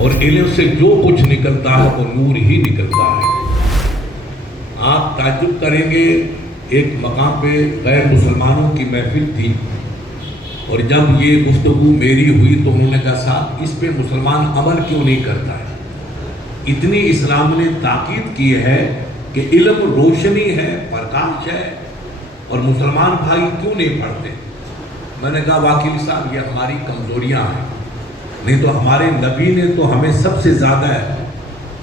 اور علم سے جو کچھ نکلتا ہے وہ نور ہی نکلتا ہے۔ آپ تعجب کریں گے، ایک مقام پہ غیر مسلمانوں کی محفل تھی، اور جب یہ گفتگو میری ہوئی تو انہوں نے کہا صاحب اس پہ مسلمان عمل کیوں نہیں کرتا ہے؟ اتنی اسلام نے تاکید کی ہے کہ علم روشنی ہے، پرکاش ہے، اور مسلمان بھائی کیوں نہیں پڑھتے؟ میں نے کہا واقعی صاحب یہ ہماری کمزوریاں ہیں، نہیں تو ہمارے نبی نے تو ہمیں سب سے زیادہ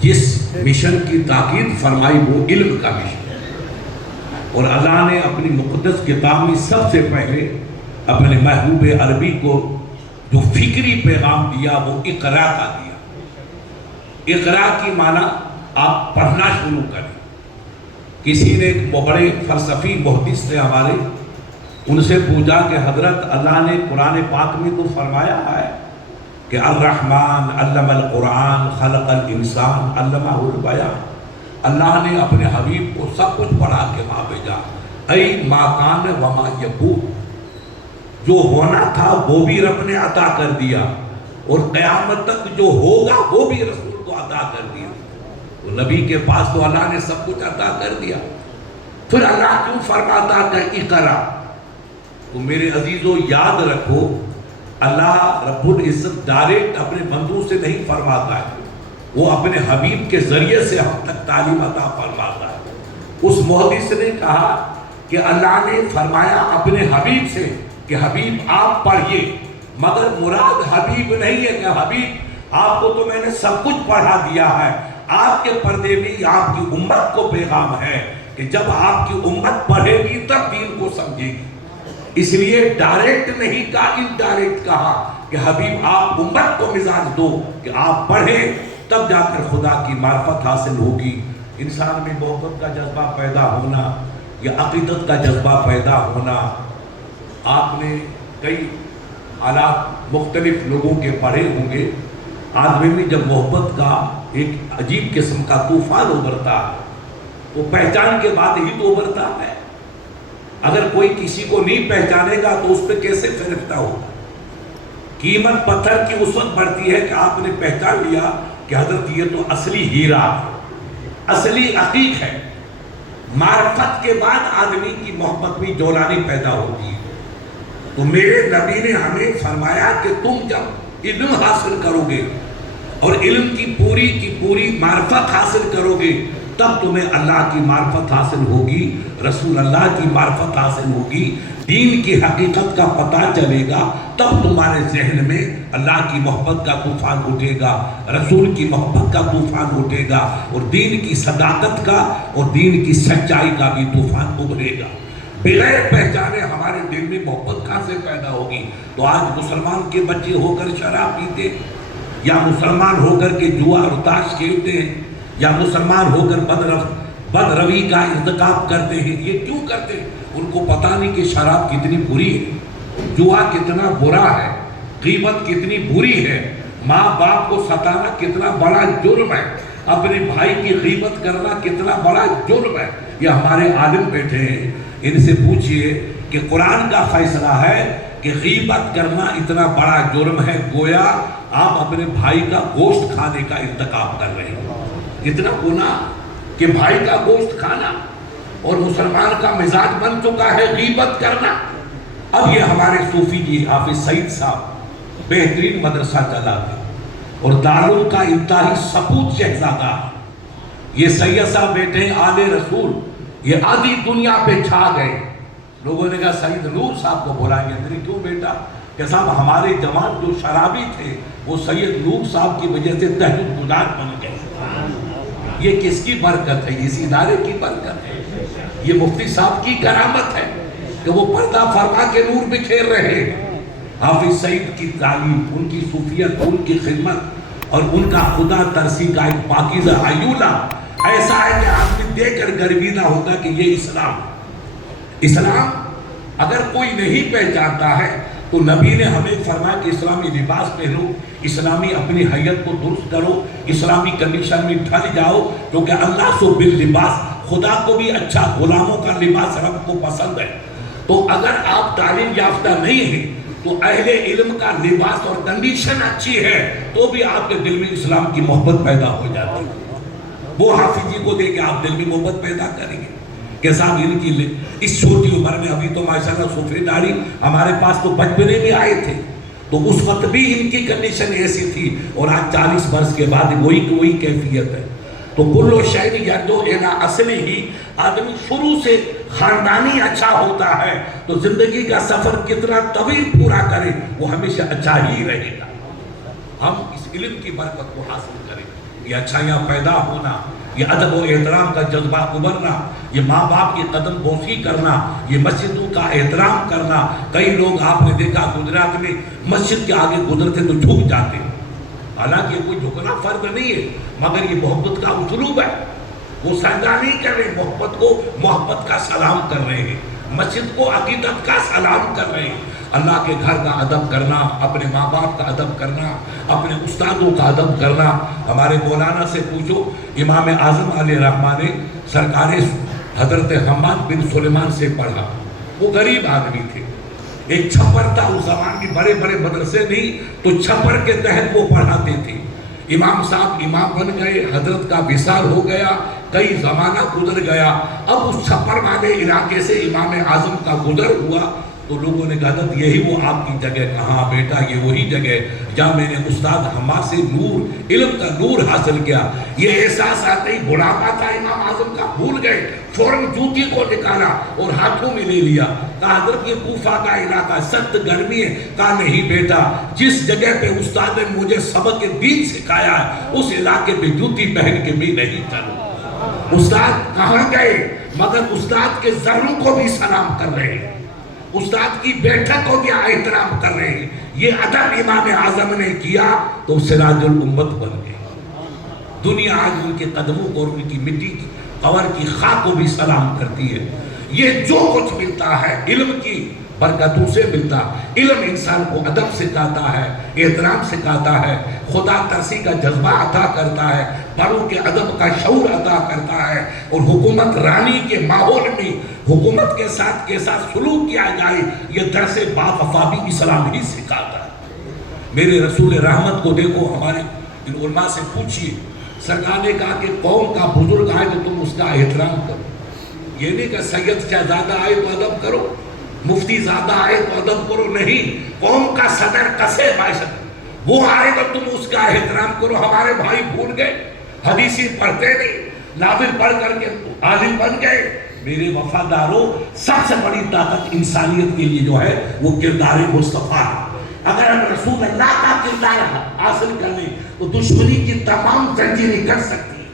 جس مشن کی تاکید فرمائی وہ علم کا مشن ہے، اور اللہ نے اپنی مقدس کتاب میں سب سے پہلے اپنے محبوب عربی کو جو فکری پیغام دیا وہ اقرا کا دیا۔ اقرا کی معنی آپ پڑھنا شروع کریں۔ کسی نے ایک بڑے فلسفی محدث تھے ہمارے، ان سے پوچھا کہ حضرت اللہ نے قرآن پاک میں تو فرمایا ہے کہ الرحمن علم القرآن خلق الانسان علمہ البیان، اللہ نے اپنے حبیب کو سب کچھ پڑھا کے وہاں بھیجا، ای ما کان وما یکون، جو ہونا تھا وہ بھی رب نے عطا کر دیا، اور قیامت تک جو ہوگا وہ بھی رسول کو عطا کر دیا۔ تو نبی کے پاس تو اللہ نے سب کچھ عطا کر دیا، پھر اللہ کیوں فرماتا کہ اقرا؟ تو میرے عزیزو یاد رکھو، اللہ رب العزت ڈائریکٹ اپنے بندوں سے نہیں فرماتا ہے، وہ اپنے حبیب کے ذریعے سے ہم تک تعلیم عطا فرماتا ہے۔ اس محدث نے کہا کہ اللہ نے فرمایا اپنے حبیب سے کہ حبیب آپ پڑھیے، مگر مراد حبیب نہیں ہے کہ حبیب آپ کو تو میں نے سب کچھ پڑھا دیا ہے، آپ کے پردے میں آپ کی امت کو پیغام ہے کہ جب آپ کی امت پڑھے گی تب دین کو سمجھے گی۔ اس لیے ڈائریکٹ نہیں کہا، انڈائریکٹ کہا کہ حبیب آپ امت کو مزاج دو کہ آپ پڑھیں تب جا کر خدا کی معرفت حاصل ہوگی۔ انسان میں محبت کا جذبہ پیدا ہونا یا عقیدت کا جذبہ پیدا ہونا، آپ نے کئی حالات مختلف لوگوں کے پڑھے ہوں گے، آدمی میں جب محبت کا ایک عجیب قسم کا طوفان ابھرتا ہے، وہ پہچان کے بعد ہی تو ابھرتا ہے۔ اگر کوئی کسی کو نہیں پہچانے گا تو اس پہ کیسے فرشتہ ہوگا؟ قیمت پتھر کی اس وقت بڑھتی ہے کہ آپ نے پہچان لیا کہ حضرت یہ تو اصلی ہیرا ہے، اصلی عقیق ہے۔ معرفت کے بعد آدمی کی محبت میں جولانی پیدا ہوتی ہے۔ تو میرے نبی نے ہمیں فرمایا کہ تم جب علم حاصل کرو گے اور علم کی پوری معرفت حاصل کرو گے تب تمہیں اللہ کی معرفت حاصل ہوگی، رسول اللہ کی معرفت حاصل ہوگی، دین کی حقیقت کا پتہ چلے گا، تب تمہارے ذہن میں اللہ کی محبت کا طوفان اٹھے گا، رسول کی محبت کا طوفان اٹھے گا، اور دین کی صداقت کا اور دین کی سچائی کا بھی طوفان ابھرے گا۔ بغیر پہچانے ہمارے دل میں محبت کہاں سے پیدا ہوگی؟ تو آج مسلمان کے بچے ہو کر شراب پیتے، یا مسلمان ہو کر کے جوا اور تاش کھیلتے ہیں، یا مسلمان ہو کر بد روی کا ارتکاب کرتے ہیں۔ یہ کیوں کرتے ہیں؟ ان کو پتہ نہیں کہ شراب کتنی بری ہے، جوا کتنا برا ہے، غیبت کتنی بری ہے، ماں باپ کو ستانا کتنا بڑا جرم ہے، اپنے بھائی کی غیبت کرنا کتنا بڑا جرم ہے۔ یہ ہمارے عالم بیٹھے ہیں، ان سے پوچھئے کہ قرآن کا فیصلہ ہے کہ غیبت کرنا اتنا بڑا جرم ہے، گویا آپ اپنے بھائی کا گوشت کھانے کا ارتکاب کر رہے ہیں۔ اتنا گناہ کہ بھائی کا گوشت کھانا، اور مسلمان کا مزاج بن چکا ہے غیبت کرنا۔ اب یہ ہمارے صوفی جی حافظ سعید صاحب بہترین مدرسہ چلاتے اور دارالعلوم کا انتہائی سپوت شہزادہ، یہ سید صاحب بیٹھے ہیں آل رسول، یہ آدھی دنیا پہ چھا گئے۔ لوگوں نے کہا سید نور صاحب کو بلائیں گے، کیوں بیٹا؟ کہ صاحب ہمارے جوان جو شرابی تھے وہ سید نور صاحب کی وجہ سے تہجد گزار بن گئے۔ یہ کس کی برکت ہے؟ اس ادارے کی برکت ہے، یہ مفتی صاحب کی کرامت ہے کہ وہ پردہ فرما کے نور بکھیر رہے ہیں۔ حافظ سعید کی تعلیم، ان کی صوفیت، ان کی خدمت اور ان کا خدا ترسی کا ایک پاکیزہ عیولہ ایسا ہے کہ آدمی دیکھ کر گرویدہ ہوتا کہ یہ اسلام۔ اسلام اگر کوئی نہیں پہچانتا ہے تو نبی نے ہمیں فرمایا کہ اسلامی لباس پہنو، اسلامی اپنی حیت کو درست کرو، اسلامی کنڈیشن میں ڈھل جاؤ، کیونکہ اللہ سو باللباس، خدا کو بھی اچھا غلاموں کا لباس رب کو پسند ہے۔ تو اگر آپ تعلیم یافتہ نہیں ہیں تو اہل علم کا لباس اور کنڈیشن اچھی ہے تو بھی آپ کے دل میں اسلام کی محبت پیدا ہو جاتی ہے. وہ حافظ جی کو دے کے آپ دل میں محبت پیدا کریں گے کہ صاحب ان کی اس چھوٹی عمر میں ابھی تو ماشاءاللہ صوفے داری ہمارے پاس تو بچپنے میں آئے تھے تو اس وقت بھی ان کی کنڈیشن ایسی تھی اور آج 40 برس کے بعد وہی کیفیت ہے. تو کلو شہر یردو اینا اصلی ہی آدمی شروع سے خاندانی اچھا ہوتا ہے تو زندگی کا سفر کتنا طویل پورا کرے وہ ہمیشہ اچھا ہی رہے گا. ہم اس علم کی برکت کو حاصل کریں. یہ اچھائیاں پیدا ہونا, یہ ادب و احترام کا جذبہ ابھرنا, یہ ماں باپ کی قدم بوسی کرنا, یہ مسجدوں کا احترام کرنا. کئی لوگ آپ نے دیکھا گجرات میں مسجد کے آگے گزرتے تو جھک جاتے, حالانکہ یہ کوئی جھکنا فرض نہیں ہے مگر یہ محبت کا اسلوب ہے. وہ سجدہ نہیں کر رہے, محبت کو محبت کا سلام کر رہے ہیں, مسجد کو عقیدت کا سلام کر رہے ہیں. اللہ کے گھر کا ادب کرنا, اپنے ماں باپ کا ادب کرنا, اپنے استادوں کا ادب کرنا. ہمارے مولانا سے پوچھو, امام اعظم علیہ رحمہ نے سرکار حضرت حماد بن سلیمان سے پڑھا. وہ غریب آدمی تھے, ایک چھپر تھا اس زمان میں, بڑے بڑے مدرسے نہیں تو چھپر کے تحت وہ پڑھاتے تھے. امام صاحب امام بن گئے, حضرت کا وصال ہو گیا, کئی زمانہ گزر گیا. اب اس چھپر والے علاقے سے امام اعظم کا گزر ہوا تو لوگوں نے کہا تھا یہی وہ آپ کی جگہ. کہاں بیٹا, یہ وہی جگہ جہاں میں نے استاد حماد سے نور, علم کا نور حاصل کیا. یہ احساس آتے ہی بڑھاپا تھا امام اعظم کا, بھول گئے, فوراً جوتی کو نکالا اور ہاتھوں میں لے لیا. کہا حضرت یہ کوفہ کا علاقہ سخت گرمی ہے. کہا نہیں بیٹا, جس جگہ پہ استاد نے مجھے سبق دین سکھایا ہے اس علاقے پہ جوتی پہن کے بھی نہیں چلو. استاد کہاں گئے مگر استاد کے ذروں کو بھی سلام کر رہے ہیں, استاد کی بیٹھک کو بھی احترام کر رہے ہیں. یہ ادب امام اعظم نے کیا تو سراج الامت بن گئے. دنیا آج ان کے قدموں کو اور ان کی مٹی کی قبر کی خاک کو بھی سلام کرتی ہے. یہ جو کچھ ملتا ہے علم کی برکتوں سے ملتا. علم انسان کو ادب سکھاتا ہے, احترام سکھاتا ہے, خدا ترسی کا جذبہ عطا کرتا ہے, بڑوں کے ادب کا شعور عطا کرتا ہے. اور حکومت رانی کے ماحول میں حکومت کے ساتھ کیسا سلوک کیا جائے یہ درس باوفا بھی اسلام ہی سکھاتا ہے. میرے رسول رحمت کو دیکھو, ہمارے ان علماء سے پوچھئے, سرکار نے کہا کہ قوم کا بزرگ آئے تو تم اس کا احترام کرو. یہ نہیں کہ سید شہزادہ آئے تو ادب کرو, مفتی زادہ آئے تو ادب کرو, نہیں. قوم کا صدر کسے باشد وہ آئے تو تم اس کا احترام کرو. ہمارے بھائی بھول گئے, حدیثی پڑھتے نہیں, ناول پڑھ کر کے عالم بن گئے. میرے وفاداروں, سب سے بڑی طاقت انسانیت کے لیے جو ہے وہ کردار مصطفیٰ ہے. اگر ہم رسول اللہ کا کردار حاصل کر لیں تو دشمنی کی تمام زنجیریں کر سکتی ہیں.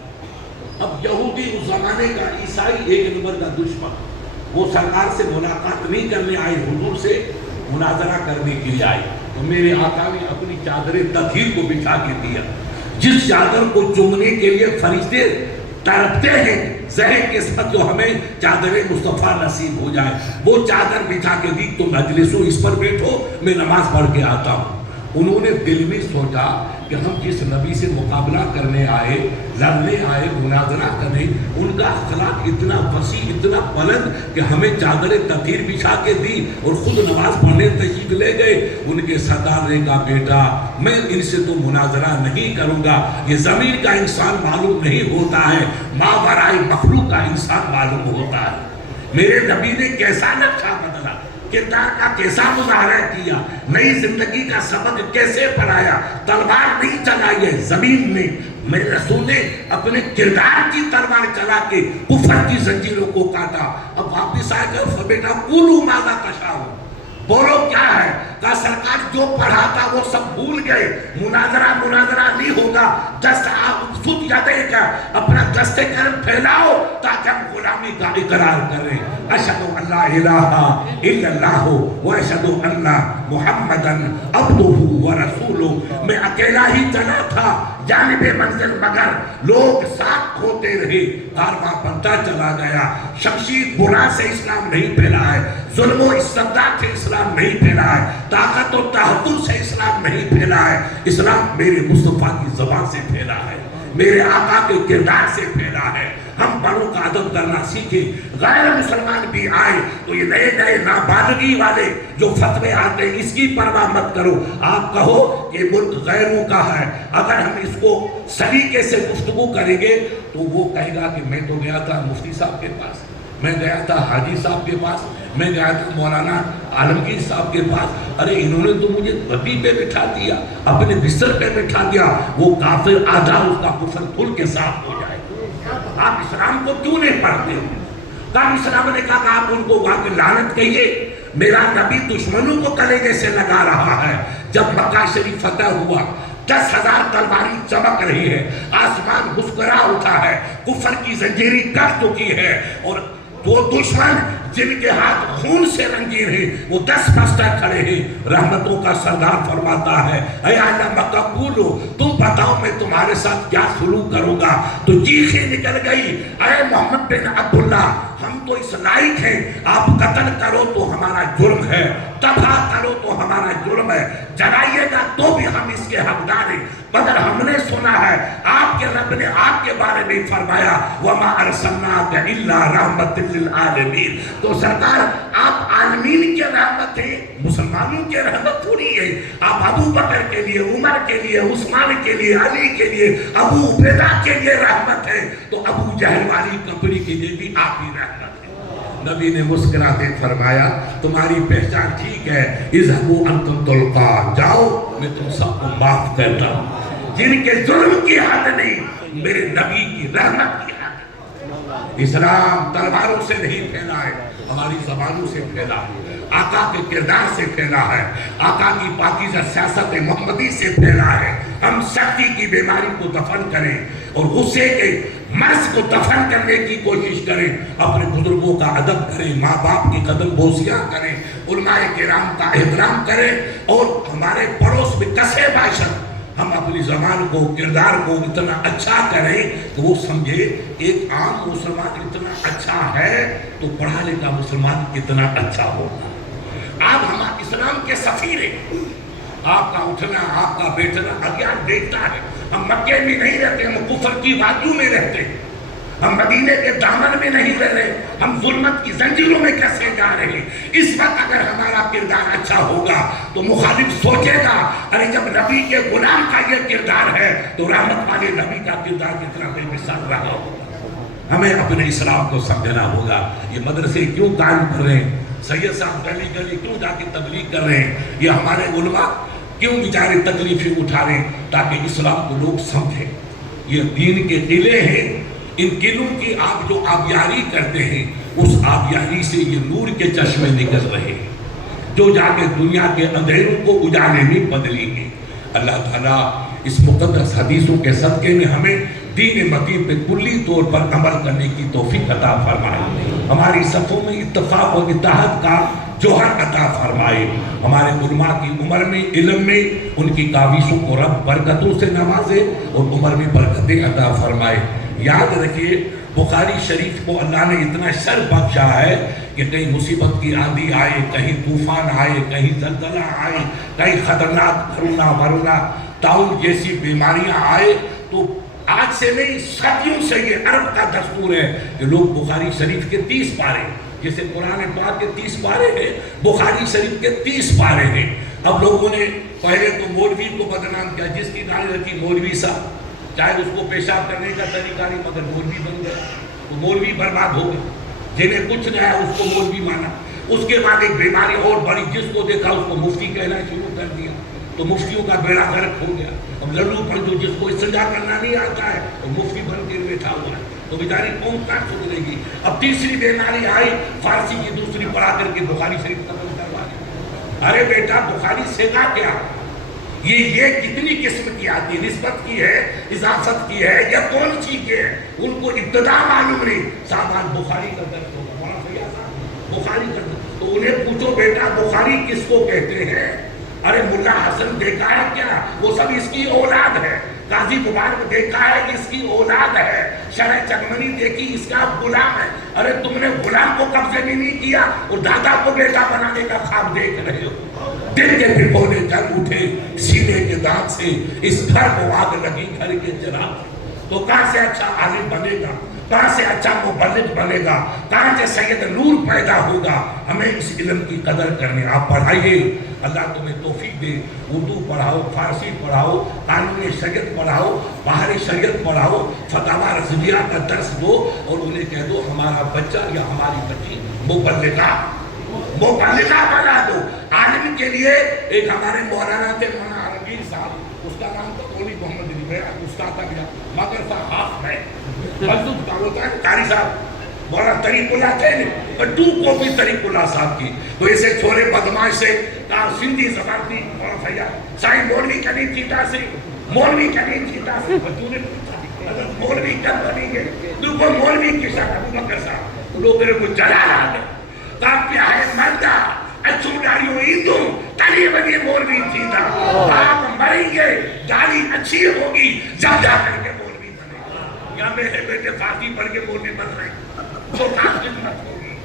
اب یہودی اس زمانے کا, عیسائی ایک نمبر کا دشمن, وہ سرکار سے ملاقات نہیں کرنے آئے, حضور سے مناظرہ کرنے کے لیے آئے. تو میرے آقا نے اپنی چادر تطہیر کو بچھا کے دیا. جس چادر کو چومنے کے لیے فرشتے تڑپتے ہیں ذہن کے ساتھ جو ہمیں چادر مصطفیٰ نصیب ہو جائے, وہ چادر بچھا کے دی. تم مجلسو اس پر بیٹھو, میں نماز پڑھ کے آتا ہوں. انہوں نے دل میں سوچا کہ ہم جس نبی سے مقابلہ کرنے آئے, لڑنے آئے, مناظرہ کرنے, ان کا اخلاق اتنا وسیع, اتنا بلند کہ ہمیں چادر تطہیر بچھا کے دی اور خود نماز پڑھنے تشریف لے گئے. ان کے سردار نے کہا بیٹا میں ان سے تو مناظرہ نہیں کروں گا, یہ زمین کا انسان معلوم نہیں ہوتا ہے, ماورائے مخلوق کا انسان معلوم ہوتا ہے. میرے نبی نے کیسا نقشہ بدلا, کردار کا کیسا مظاہرہ کیا, نئی زندگی کا سبق کیسے پڑھایا. تلوار نہیں چلائی ہے زمین میں, میرے رسول نے اپنے کردار کی تلوار چلا کے کفر کی زنجیروں کو کاٹا. اب واپس آئے گا بیٹا قولوا ماذا تشاؤون, بولو کیا ہے. کہا سرکار جو پڑھا تھا وہ سب بھول گئے, مناظرہ نہیں ہوگا. دست خود یادے کا اپنا دست کرم پھیلاؤ تاکہ ہم غلامی کا اقرار کریں. اشہدو ان لا الہ الا اللہ و اشہدو ان محمدًا عبدہ و رسولہ. میں اکیلا ہی چلا تھا جانب منزل مگر لوگ ساتھ کھوتے رہے, کارواں بنتا چلا گیا. شمشیر برا سے اسلام نہیں پھیلا ہے, ظلم و استبداد سے اسلام نہیں پھیلا ہے, طاقت و تحفظ سے اسلام نہیں پھیلا ہے. اسلام میرے مصطفیٰ کی زبان سے پھیلا ہے, میرے آقا کے کردار سے پھیلا ہے. ہم بڑوں کا ادب کرنا سیکھیں۔ غیر مسلمان بھی آئے تو یہ نئے نئے نابالغی والے جو فتوے آتے ہیں اس کی پرواہ مت کرو۔ آپ کہو کہ ملک غیروں کا ہے، اگر ہم اس کو سلیقے سے گفتگو کریں گے تو وہ کہے گا کہ میں تو گیا تھا مفتی صاحب کے پاس، میں گیا تھا حاجی صاحب کے پاس، میں گیا تھا مولانا عالمگیر صاحب کے پاس، ارے انہوں نے تو مجھے گدی پہ بٹھا دیا، اپنے بستر پہ بٹھا دیا۔ وہ کافر آدھا اس کا کفر کھل کے صاف ہو جائے۔ آپ اسلام کو کیوں نہیں پڑھتے؟ کب اسلام نے کہا کہ آپ ان کو وہاں کی لعنت کہیے؟ میرا نبی دشمنوں کو کلیجے سے لگا رہا ہے۔ جب مکہ شریف فتح ہوا 10,000 تلواری چمک رہی ہے، آسمان مسکرا اٹھا ہے، کفر کی زنجیری کٹ چکی ہے، اور وہ دشمن جن کے ہاتھ خون سے رنگین ہیں وہ 10 بستہ کھڑے ہیں۔ رحمتوں کا سردار فرماتا ہے اے اہل مکہ قولو، تم بتاؤ میں تمہارے ساتھ کیا سلوک کروں گا؟ تو چیخیں نکل گئی، اے محمد بن عبداللہ ہم تو اس لائق ہیں، آپ قتل کرو تو ہمارا جرم ہے، تباہ کرو تو ہمارا جرم ہے، جلائیے گا تو بھی ہم اس کے حقدار ہیں، مگر ہم نے سنا ہے آپ کے رب نے آپ کے بارے میں فرمایا وَمَا أَرْسَلْنَاكَ إِلَّا رَحْمَةً لِلْعَالَمِينَ۔ تو سرکار آپ عالمین کے رحمت ہیں، مسلمانوں کے رحمت تھوڑی ہے۔ آپ ابو بکر کے لیے، عمر کے لیے، عثمان کے لیے، علی کے لیے، ابو عبیدہ کے لیے رحمت ہے، تو ابو جہل والی کمپنی کے لیے بھی آپ ہی رحمت ہے۔ نبی نے مسکراتے فرمایا تمہاری پہچان ٹھیک ہے، اذهبوا انتم طلقاء، جاؤ میں تم سب کو معاف کرتا ہوں۔ جن کے ظلم کی حد نہیں، میرے نبی کی رحمت کی حد۔ اسلام تلواروں سے نہیں پھیلا ہے، ہماری زبانوں سے پھیلا ہے، آقا کے کردار سے پھیلا ہے، آقا کی پاکیزہ سیاست محمدی سے پھیلا ہے۔ ہم سختی کی بیماری کو دفن کریں اور غصے کے مرض کو دفن کرنے کی کوشش کریں، اپنے بزرگوں کا ادب کریں، ماں باپ کی قدم بوسیاں کریں، علماء کرام کا احترام کریں، اور ہمارے پڑوس میں کسے باشد ہم اپنی زبان کو، کردار کو اتنا اچھا کریں کہ وہ سمجھے ایک عام مسلمان اتنا اچھا ہے تو پڑھا لکھا مسلمان اتنا اچھا ہوگا۔ آپ ہمارے اسلام کے سفیر ہیں، آپ کا اٹھنا، آپ کا بیٹھنا اگیان دیکھتا ہے۔ ہم مکے میں نہیں رہتے، ہم کفر کی وادیوں میں رہتے ہیں، ہم مدینے کے دامن میں نہیں رہ رہے، ہم ظلمت کی زنجیروں میں کیسے جا رہے ہیں۔ اس وقت اگر ہمارا کردار اچھا ہوگا تو مخالف سوچے گا ارے جب نبی کے غلام کا یہ کردار ہے تو رحمت والے نبی کا کردار کتنا بے مثال رہا ہوگا۔ ہمیں اپنے اسلام کو سمجھنا ہوگا۔ یہ مدرسے کیوں قائم کر رہے ہیں، سید صاحب گلی گلی کیوں جا کے تبلیغ کر رہے ہیں، یہ ہمارے علماء کیوں بیچارے تکلیفیں اٹھا رہے ہیں تاکہ اسلام کو لوگ سمجھیں۔ یہ دین کے قلعے ہیں، ان قلعوں کی آپ جو آبیاری کرتے ہیں اس آبیاری سے یہ نور کے چشمے نکل رہے ہیں جو جا کے دنیا کے اندھیروں کو اجالے میں بدلیں گے۔ اللہ تعالیٰ اس مقدس حدیثوں کے صدقے میں ہمیں دین متین پہ کلی طور پر عمل کرنے کی توفیق عطا فرمائے، ہماری صفوں میں اتفاق و اتحاد کا جوہر عطا فرمائے، ہمارے علماء کی عمر میں، علم میں ان کی کاوشوں کو رب برکتوں سے نوازے اور عمر میں برکتیں عطا فرمائے۔ یاد رکھیے بخاری شریف کو اللہ نے اتنا شر بخشا ہے کہ کہیں مصیبت کی آندھی آئے، کہیں طوفان آئے، کہیں زلزلہ آئے، کہیں خطرناک کرونا ورونا طاعون جیسی بیماریاں آئے تو آج سے نہیں صدیوں سے یہ عرب کا دستور ہے کہ لوگ بخاری شریف کے 30 پارے، جیسے قرآن پاک کے 30 پارے ہیں، بخاری شریف کے 30 پارے ہیں۔ اب لوگوں نے پہلے تو مولوی کو بدنام کیا، جس کی داڑھی رکھی مولوی صاحب، چاہے اس کو پیشاب کرنے کا طریقہ نہیں مگر مولوی بن گیا، تو مولوی برباد ہو گئے، جنہیں کچھ نہ ہے اس کو مولوی مانا۔ اس کے بعد ایک بیماری اور بڑی، جس کو دیکھا اس کو مفتی کہنا شروع کر دیا، تو مفتیوں کا بیڑا غرق ہو گیا۔ اب لڈو پر جو جس کو استنجا کرنا نہیں آتا ہے تو مفتی بن کے بیٹھا ہوا ہے، تو بیچاری قوم کہاں سدھرے گی۔ اب تیسری بیماری آئی، فارسی کی دوسری پڑھا کر کے بخاری شریف ختم کروا دی۔ ارے بیٹا بخاری سے گا کیا، یہ کتنی قسم کی آتی ہے، نسبت کی ہے، اضافت کی ہے، یا کون سی کی ہے، ان کو ابتدا معلوم نہیں۔ صاحب آج بخاری کا درد ہوگا، بڑا بھیا صاحب بخاری کا درد، تو انہیں پوچھو بیٹا بخاری کس کو کہتے ہیں؟ ارے ملا حسن دیکھا ہے کیا، وہ سب اس کی اولاد ہے۔ قاضی مبارک دیکھا ہے اس کی اولاد ہے، شرح چکمنی دیکھی اس کا غلام ہے۔ ارے تم نے غلام کو قبضے بھی نہیں کیا اور دادا کو بیٹا بنانے کا خواب دیکھ رہے ہو۔ دل کے بھگونے جل اٹھے سینے کے داغ سے، اس گھر کو آگ لگی گھر کے چراغ، تو کہاں سے اچھا عالم بنے گا، کہاں سے اچھا مبلغ بنے گا، کہاں سے سید نور پیدا ہوگا؟ ہمیں اس علم کی قدر کرنی۔ آپ پڑھائیے، اللہ تمہیں توفیق دے، اردو پڑھاؤ، فارسی پڑھاؤ، قانون شریعت پڑھاؤ، باہر شریعت پڑھاؤ، فتاوی رضویہ کا درس دو اور انہیں کہہ دو ہمارا بچہ یا ہماری بچی مبلغہ بنا دو۔ عالم کے لیے ایک ہمارے مولانا تھے مولانا عربی صاحب، اس کا نام تو مولی محمد علی، میرا استاد تھا گیا مگر تھا ہاف میں مزدور کا ہوتا ہے قاری صاحب، مولانا طریق اللہ تھے نہیں، اور ٹو کاپی طریق اللہ صاحب کی، تو اسے چھوڑے بدماش سے کہا سندھی زبان تھی مولانا فیاض سائیں مولوی کنی چیٹا سے، مولوی کنی چیٹا سے، بچوں نے پوچھا مولوی کب بنیں گے؟ تو وہ مولوی کی شاہ ابو بکر صاحب، لوگ میرے کو جلا رہا ہے کہا کیا ہے مردہ اچھو ڈاریوں ایندوں تلی بنی مولوی تھیتا، آپ مریں گے داڑھی اچھی ہوگی جب جا کر کے مولوی بنے گا، یا میرے بیٹے فاتح پڑھ کے مولوی بن رہے ہیں تو کام خدمت ہوگی۔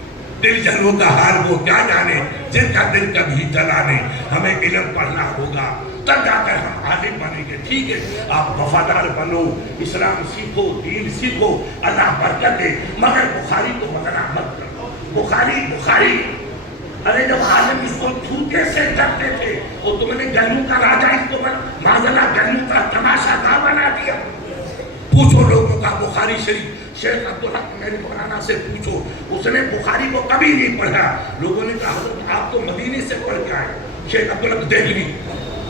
دل جنوں کا حال وہ کیا جانے جن کا دل کبھی جلانے، ہمیں علم پڑھنا ہوگا تب جا کر ہم عالم بنیں گے۔ ٹھیک ہے آپ وفادار بنو، اسلام سیکھو، دین سیکھو، اللہ برکت دے، مگر بخاری کو بدنام مت کرو۔ بخاری ارے جب عالم اس کو چھوٹے سے ڈرتے تھے اور تم نے گلوں کا راجہ اس کو معذلہ گلوں کا تماشا نہ بنا دیا۔ پوچھو لوگوں کا بخاری شریف، شیخ عبدالحق میری مولانا سے پوچھو، اس نے بخاری کو کبھی نہیں پڑھا۔ لوگوں نے کہا حضرت آپ تو مدینے سے پڑھ کے آئے، شیخ عبدالحق دہلوی،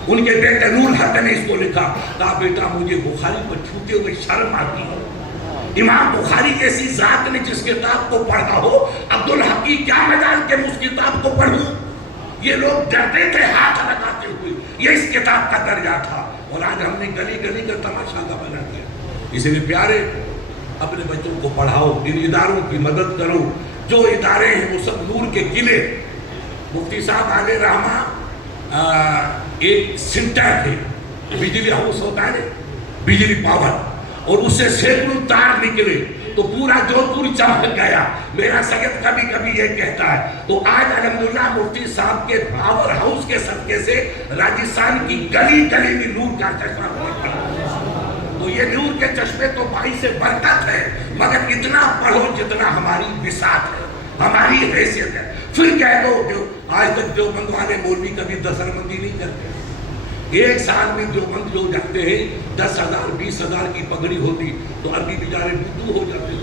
ان کے بیٹے نور حق نے اس کو لکھا، کہا بیٹا مجھے بخاری کو چھوتے ہوئے شرم آتی ہے۔ امام بخاری ایسی ذات نے جس کتاب کو پڑھا ہو، عبدالحق کی کیا مجال کہ اس کتاب کو پڑھوں؟ یہ لوگ ڈرتے تھے ہاتھ لگاتے ہوئے، یہ اس کتاب کا درجہ تھا، اور آج ہم نے گلی گلی کا تماشا کا بنا دیا۔ اس لیے پیارے اپنے بچوں کو پڑھاؤ، ان اداروں کی مدد کرو، جو ادارے ہیں وہ سب نور کے قلعے۔ مفتی صاحب علیہ رحمہ ایک سنٹر تھے، بجلی ہاؤس ہوتا ہے بجلی پاور، اور اس سے سینکڑوں تار نکلے تو پورا جودھپور چمک گیا۔ میرا سید کبھی کبھی یہ کہتا ہے، تو آج الحمدللہ مفتی صاحب کے پاور ہاؤس کے صدقے سے راجستھان کی گلی گلی میں نور کا چشمہ کھلتا ہے۔ تو یہ نور کے چشمے تو باعث برکت ہے، مگر اتنا پڑھو جتنا ہماری بساط ہے، ہماری حیثیت ہے۔ پھر کہہ دو جو آج تک دیوبند والے مولوی کبھی دستربندی نہیں کرتے، ایک سال میں دیوبند لوگ جاتے ہیں 10,000 20,000 کی پگڑی ہوتی تو عربی بیچارے بدو ہو جاتے ہیں۔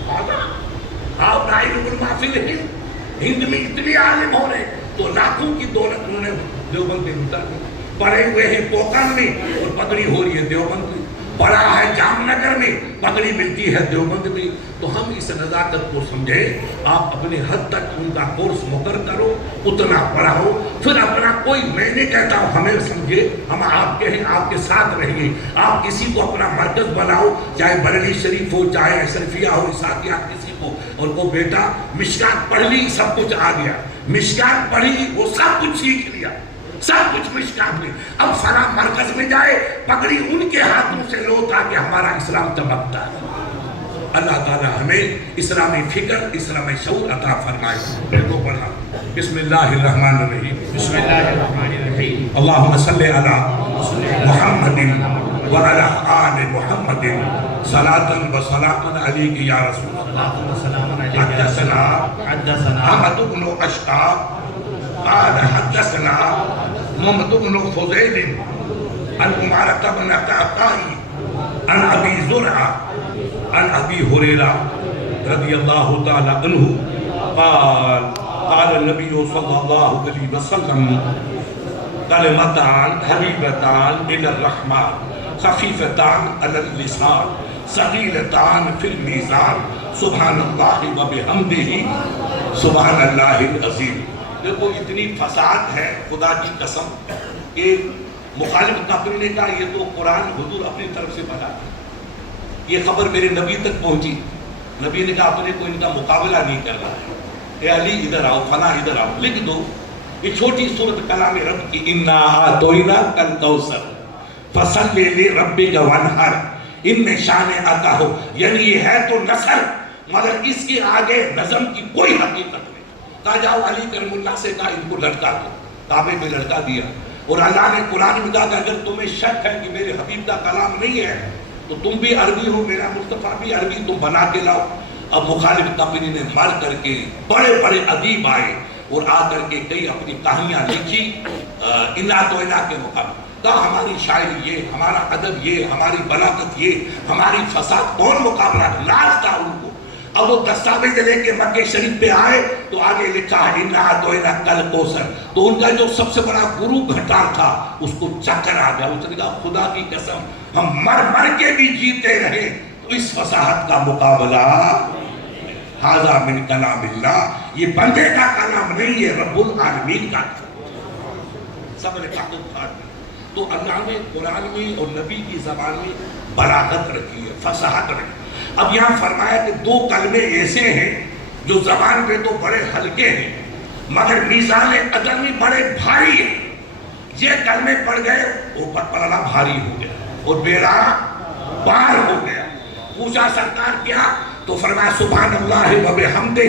آپ نائب علماء فی الہند، ہند میں اتنے عالم ہو رہے تو لاکھوں کی دولت انہوں نے دیوبند میں لوٹا دی، پڑے ہوئے ہیں کوکن میں اور پگڑی ہو رہی ہے دیوبند میں، پڑا ہے جام نگر میں، پگڑی ملتی ہے دیوبند میں۔ تو ہم اس نزاکت کو سمجھیں، آپ اپنے حد تک ان کا کورس مقرر کرو، اتنا پڑھاؤ، پھر اپنا کوئی میں نہیں کہتا ہوں ہمیں سمجھے، ہم آپ کے ہیں، آپ کے ساتھ رہیے، آپ کسی کو اپنا مرکز بناؤ، چاہے بریلی شریف ہو، چاہے اشرفیہ ہو، اساتیات کسی کو، اور وہ بیٹا مشکات پڑھ لی سب کچھ آ گیا، مشکات پڑھی وہ سب کچھ سیکھ لیا، سب کچھ مشکات میں، اب فلاں مرکز میں جائے پگڑی ان کے ہاتھوں سے لو تاکہ ہمارا اسلام چمکتا ہے۔ اللہ تعالی ہمیں اسلامی فکر، اسلامی شعور عطا فرمائے۔ میرے کو پڑھا بسم اللہ الرحمن الرحیم، بسم اللہ الرحمن الرحیم، اللہم صلی علی محمد وعلی آل محمد صلاة و سلام علیک یا رسول اللہ۔ حدثنا احمد بن اشعث قال حدثنا محمد بن فضیل عن عمارة بن قعقاع عن ابی زرعہ عن ابی ہریرہ رضی اللہ تعالی عنہ قال قال النبی صلی اللہ علیہ وسلم کلمتان حبیبتان الی الرحمن خفیفتان علی اللسان ثقیلتان فی المیزان سبحان اللہ و بحمدہ سبحان اللہ العظیم۔ دیکھو اتنی فساد ہے خدا کی قسم، ایک مخالف کافر نے کہا یہ تو قرآن حضور اپنی طرف سے بنا، یہ خبر میرے نبی تک پہنچی، نبی نے کہا اپنے کو ان کا مقابلہ نہیں کر رہا ہے، اے علی ادھر آؤ، فلاں ادھر آؤ، لکھ دو یہ چھوٹی سورت کلام رب کی، انا اعطیناک الکوثر فصلی لربک وانحر، ان میں شان عطا ہو، یعنی یہ ہے تو نثر مگر اس کے آگے نظم کی کوئی حقیقت نہیں۔ کہا جاؤ علی کرم اللہ سے کہا ان کو لٹکا دو، کعبے میں لٹکا دیا، اور اللہ نے قرآن میں کہا کہ اگر تمہیں شک ہے کہ میرے حبیب کا کلام نہیں ہے تو تم بھی عربی ہو، میرا مصطفیٰ بھی عربی، تم بنا کے لاؤ۔ اب مخالف کمپنی نے مر کر کے بڑے بڑے ادیب آئے اور آ کر کے کئی اپنی کہانیاں لکھی انا تو انا کے مقابلے، کہا ہماری شاعری یہ، ہمارا ادب یہ، ہماری بلاغت یہ، ہماری فساد، کون مقابلہ؟ لاز تھا ان کو۔ اب وہ دستاویز لے کے مکہ شریف پہ آئے تو آگے لکھا ہے انا تو انا کل کوثر، تو ان کا جو سب سے بڑا گرو گھٹار تھا اس کو چکر آ گیا، اس نے کہا خدا کی قسم ہم مر مر کے بھی جیتے رہے تو اس فصاحت کا مقابلہ ھذا من کلام اللہ، یہ بندے کا کلام نہیں، یہ رب العالمین کا سب نے کہا تو اللہ نے قرآن میں اور نبی کی زبان میں بلاغت رکھی ہے، فصاحت رکھی۔ اب یہاں فرمایا کہ دو کلمے ایسے ہیں جو زبان پہ تو بڑے ہلکے ہیں مگر میزان عدل میں بڑے بھاری ہیں، یہ کلمے پڑ گئے اوپر پلڑا بھاری ہو گیا اور بیڑا پار ہو گیا۔ پوچھا سرکار کیا؟ تو فرمایا سبحان اللہ و بحمدہ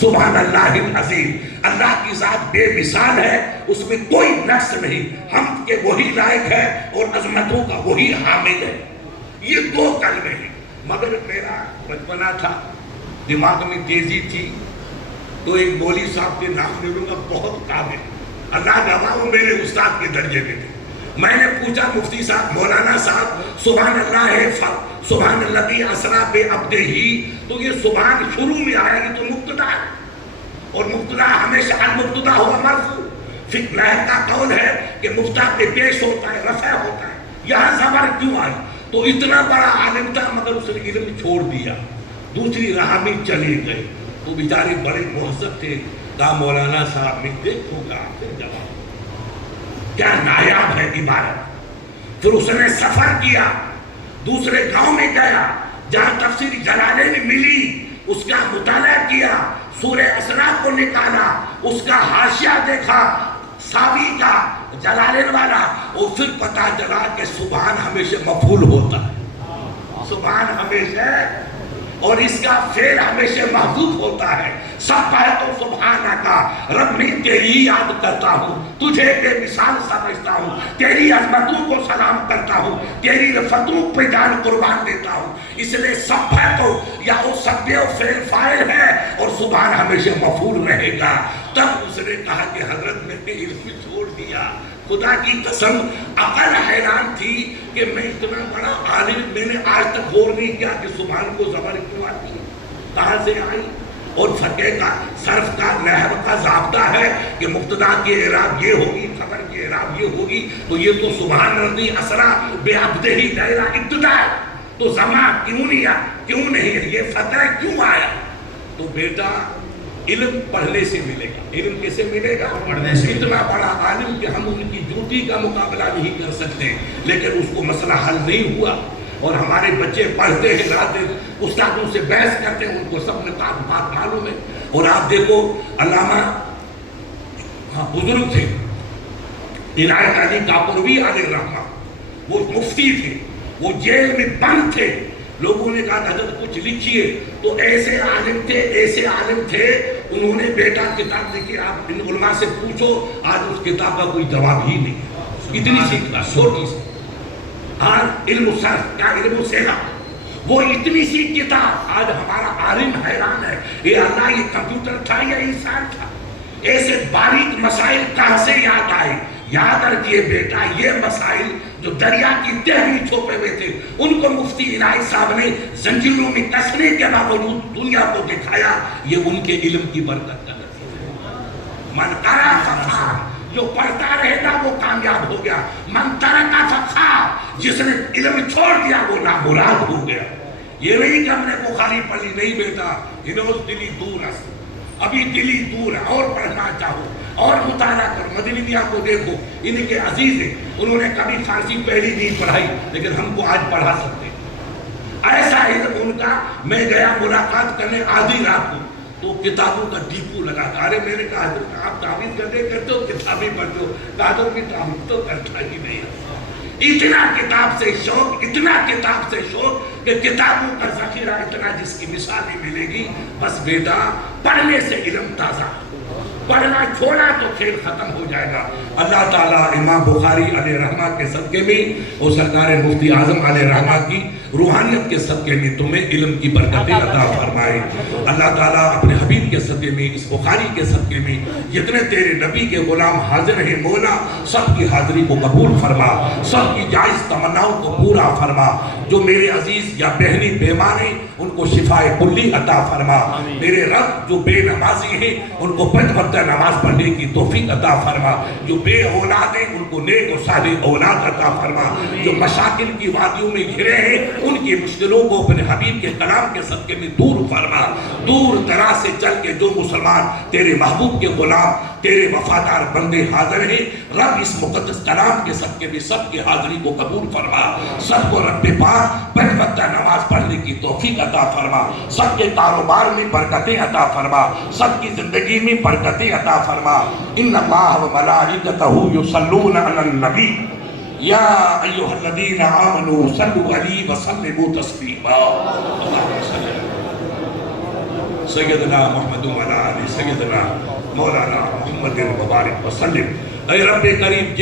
سبحان اللہ العظیم، اللہ کی ذات بے مثال ہے، اس میں کوئی نقص نہیں، حمد کے وہی لائق ہے اور عظمتوں کا وہی حامل ہے۔ یہ دو کلمے ہیں، مگر میرا بچپنا تھا، دماغ میں تیزی تھی، تو ایک مولوی صاحب کے نام لے لوں گا، بہت قابل، اللہ گواہ وہ میرے استاد کے درجے میں تھے۔ میں نے پوچھا مفتی صاحب، مولانا صاحب، سبحان اللہ ہے سبحان الذی اسری بعبدہ، تو یہ سبحان شروع میں آیا، یہ تو مبتدا ہے، اور مبتدا ہمیشہ المبتدا ہوا مرفوع۔ فقہ لہر کا قول ہے کہ مبتدا پہ پیش ہوتا ہے، رفع ہوتا ہے، یہاں زبر کیوں آئی؟ تو اتنا بڑا عالم تھا مگر اس نے علم چھوڑ دیا، دوسری راہ میں چلے گئے، تو بیچارے بڑے مہذب تھے، کہا مولانا صاحب میں دیکھوں گا پھر جواب، کیا نایاب ہے عبارت۔ پھر اس نے سفر کیا، دوسرے گاؤں میں گیا جہاں تفسیر جلالین ملی، اس کا مطالعہ کیا، سورہ اسراء کو نکالا، اس کا حاشیہ دیکھا ساوی کا جلالین والا، اور پھر پتا چلا کہ سبحان ہمیشہ مفعول ہوتا ہے، سبحان ہمیشہ، اور اس کا فعل ہمیشہ محذوف ہوتا ہے۔ سب پہلے تو سبحانہ کا رب میں تیری یاد کرتا ہوں، تجھے بے مثال سمجھتا ہوں، تیری عظمتوں کو سلام کرتا ہوں، تیری رفتوں پہ جان قربان دیتا ہوں۔ اس لیے سب ہے تو یا وہ سبے و فعل فاعل ہے اور سبحان ہمیشہ مفعول رہے گا۔ تب اس نے کہا کہ حضرت میں نے علم چھوڑ دیا، خدا کی قسم عقل حیران تھی کہ میں اتنا بڑا عالم، میں نے آج تک غور نہیں کیا کہ سبحان کو زبر کیوں آتی ہے، کہاں سے آئی، اور فقہ کا صرف کا نحو کا ضابطہ ہے کہ مبتدا کی اعراب یہ ہوگی، خبر کی اعراب یہ ہوگی، تو یہ تو سبحان الذی اسری بعبدہ دائرہ ابتدا ہے، تو زمان کیوں نہیں ہے، کیوں نہیں ہے، یہ فتح کیوں آیا؟ تو بیٹا علم پڑھنے سے ملے گا، علم کیسے ملے گا؟ پڑھنے سے۔ اتنا بڑا عالم کہ ہم ان کی جوتی کا مقابلہ نہیں کر سکتے، لیکن اس کو مسئلہ حل نہیں ہوا، اور ہمارے بچے پڑھتے ہیں، لاتے استادوں سے بحث کرتے ہیں، ان کو سب نکات بات معلوم ہے۔ اور آپ دیکھو علامہ بزرگ تھے عنایت علی کاکوروی علیہ الرحمہ، وہ مفتی تھے، وہ جیل میں بند تھے، لوگوں نے کہا حضرت کچھ لکھیے، تو ایسے عالم تھے، ایسے عالم تھے، انہوں نے بیٹا کتاب لکھی، آپ ان علماء سے پوچھو، آج اس کتاب کا کوئی جواب ہی نہیں، اتنی سی کتاب، چھوٹی سی، آج علم صرف کیا علم سیرا، وہ اتنی سی کتاب، آج ہمارا عالم حیران ہے، یہ اللہ یہ کمپیوٹر تھا یا انسان تھا؟ ایسے باریک مسائل کہاں سے یاد آئے؟ یاد رکھیے بیٹا، یہ مسائل جو دریا کی تہ میں چھپے ہوئے تھے، ان کو مفتی عنایت صاحب نے زنجیروں میں کسنے کے باوجود دنیا کو دکھایا، یہ ان کے علم کی برکت کا نتیجہ ہے۔ من قرأ فقہ، جو پڑھتا رہے گا وہ کامیاب ہو گیا، من ترک فقہ، جس نے علم چھوڑ دیا وہ نامراد ہو گیا۔ یہ نہیں کہ ہم نے بخاری پڑھی، نہیں بیٹا، انہوں دلی دور ہے، ابھی دلی دور ہے، اور پڑھنا چاہو اور مطالعہ کرو، مدنی میاں کو دیکھو، ان کے عزیز ہیں، انہوں نے کبھی فارسی پہلی نہیں پڑھائی لیکن ہم کو آج پڑھا سکتے ہیں، ایسا علم ان کا۔ میں گیا ملاقات کرنے آدھی رات کو، تو کتابوں کا ڈیپو لگا تھا، ارے میں نے کہا حضرت آپ تعویذ کرتے ہو کتابیں پڑھتے ہو، کہا بھی تعویذ تو کرتا ہی نہیں ہے۔ اتنا کتاب سے شوق، اتنا کتاب سے شوق کہ کتابوں کا ذخیرہ اتنا جس کی مثال نہیں ملے گی۔ بس بیٹا پڑھنے سے علم تازہ، پڑھنا چھوڑا تو کھیل ختم ہو جائے گا۔ اللہ تعالیٰ امام بخاری علیہ رحمہ کے صدقے میں اور سرکار مفتی اعظم علیہ رحمہ کی روحانیت کے صدقے میں تمہیں علم کی برکتیں عطا فرمائے۔ اللہ تعالیٰ اپنے حبیب کے صدقے میں، اس بخاری کے صدقے میں جتنے تیرے نبی کے غلام حاضر ہیں مولا، سب کی حاضری کو قبول فرما، سب کی جائز تمناؤں کو پورا فرما۔ جو میرے عزیز یا بہنی بیمار ہیں ان کو شفائے کلی عطا فرما۔ میرے رب جو بے نمازی ہیں ان کو 5 وقت نماز پڑھنے کی توفیق عطا فرما۔ جو بے اولاد ہیں ان کو نیک و صالح اولاد عطا فرما۔ جو مشاکل کی وادیوں میں گھرے ہیں ان کی مشکلوں کو اپنے حبیب کے کلام کے صدقے میں دور فرما۔ دور دراز سے چل کے جو مسلمان تیرے محبوب کے غلام، تیرے وفادار بندے حاضر ہیں، رب اس مقدس کلام کے صدقے میں سب کی حاضری کو قبول فرما۔ سب کو رب پاک 5 وقت نماز پڑھنے کی توفیق عطا فرما۔ سب کے کاروبار میں برکتیں عطا فرما، سب کی زندگی میں برکتیں عطا فرما۔ ان اللہ و ملائکتہ یصلون علی النبی یا ایھا الذین آمنوا صلوا علیہ وسلموا تسلیما۔ سیدنا محمد و علی آلہ سیدنا مولانا محمد مبارک وسلم۔ اے رب کریم